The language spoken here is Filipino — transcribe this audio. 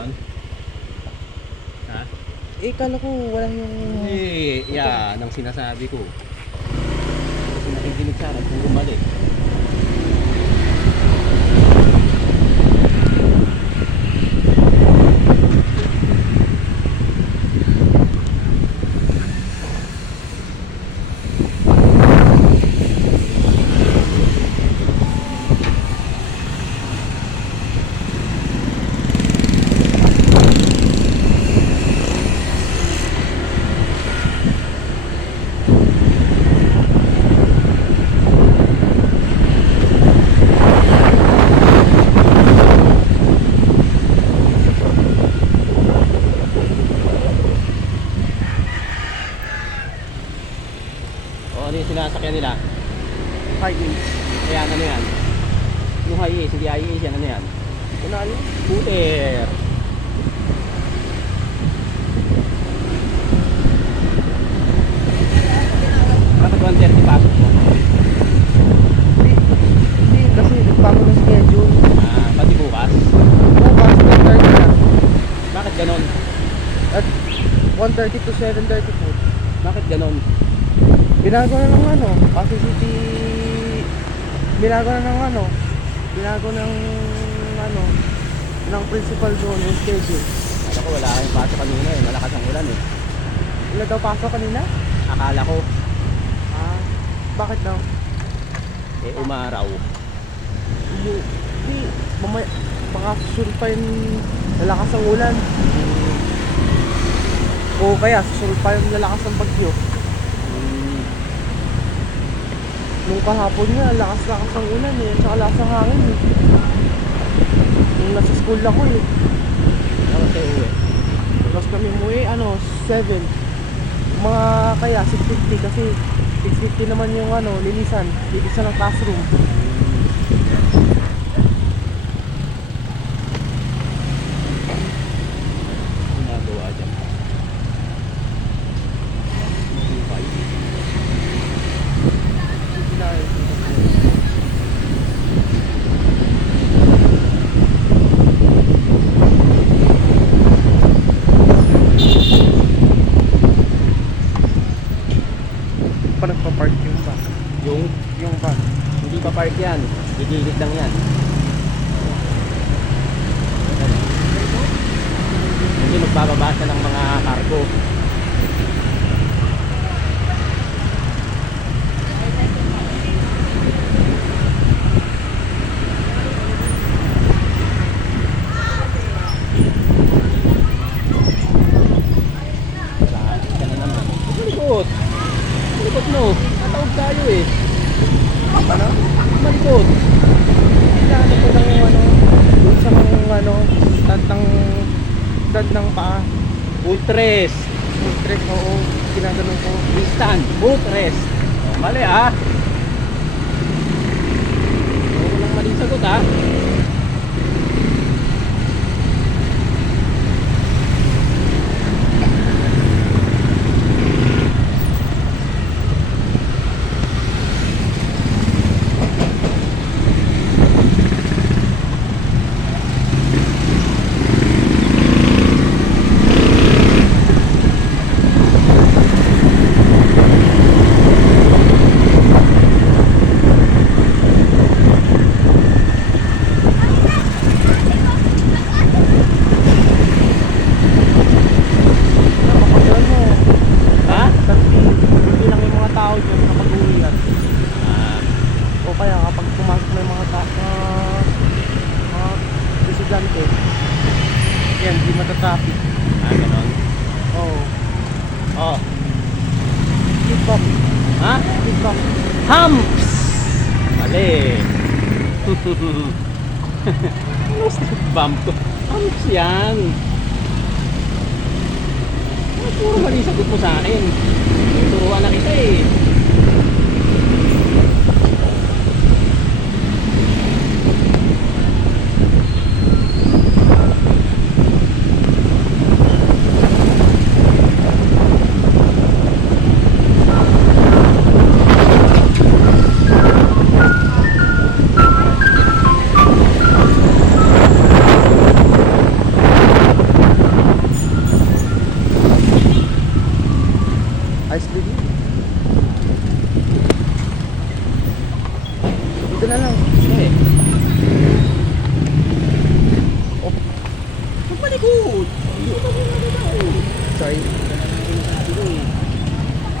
ngayon? Ha? Eh, kala ko wala yung... Eh, yan ang sinasabi ko. Kasi nakikinig sa akin, puro mali. Ano yung sinasakyan nila? High wheels. Ayan, ano yan? Yung high ace, hindi high ace yan, ano yan? Kunali? Scooter! Bakit 130 pasok mo? Hindi, kasi nagbago ng schedule. Pati bukas? Bukas, 10:30 na. Bakit ganon? At 1:30 to 7:30 po. Bakit ganon? Binago na ng ano, kasi city... Binago na ng ano, binago ng ano, ng principal doon, yung schedule. Alam ko wala kayong pasok kanina eh, malakas ang ulan eh. Wala daw pasok kanina? Akala ko, Bakit daw? eh umaraw. Hindi, mamaya, baka susunod pa yung lalakas ang ulan. O kaya susunod pa yung lalakas ng bagyo. Nung kahapon nga, lakas-lakas ang ulan eh, tsaka lakas ang hangin eh. Nung nasa school ako eh. Ano kayo uwi? Tapos kami umuwi, 7. Mga kaya 6:50 kasi 6:50 naman yung lilisan ng classroom. Ginagawa dyan. Pa nagpa-park yung van. Yung van. Hindi pa park yan, gigilid lang yan. Hindi magbababa siya ng mga cargo. Ka na naman. Malikot! Malikot mo! Tatawag tayo eh. Ano? Malikot! Kailangan ko lang yung dun sa stand ng paa. Ultres! Stress, oo. Ginaganon ko. Stand! Ultres! Oh, mali ah! Huwag lang maling sagot ah! Kapag mo, Ha? hindi lang yung mga tao dyan kapag uwi yan. O kaya kapag pumasok na yung mga estudyante, yan, di matatraffic. Ganon. Oo. Oh. Feedback. Ha? Feedback. Humps! Mali! Ano street bump to? Humps yan! Puro mali sagot mo sa akin. Turuan na kita eh. Ice cream yun. Dito na lang. Eh. Oh, Magpalikod! Hindi ko pa ginagawa. sorry. Sinasabi ko eh.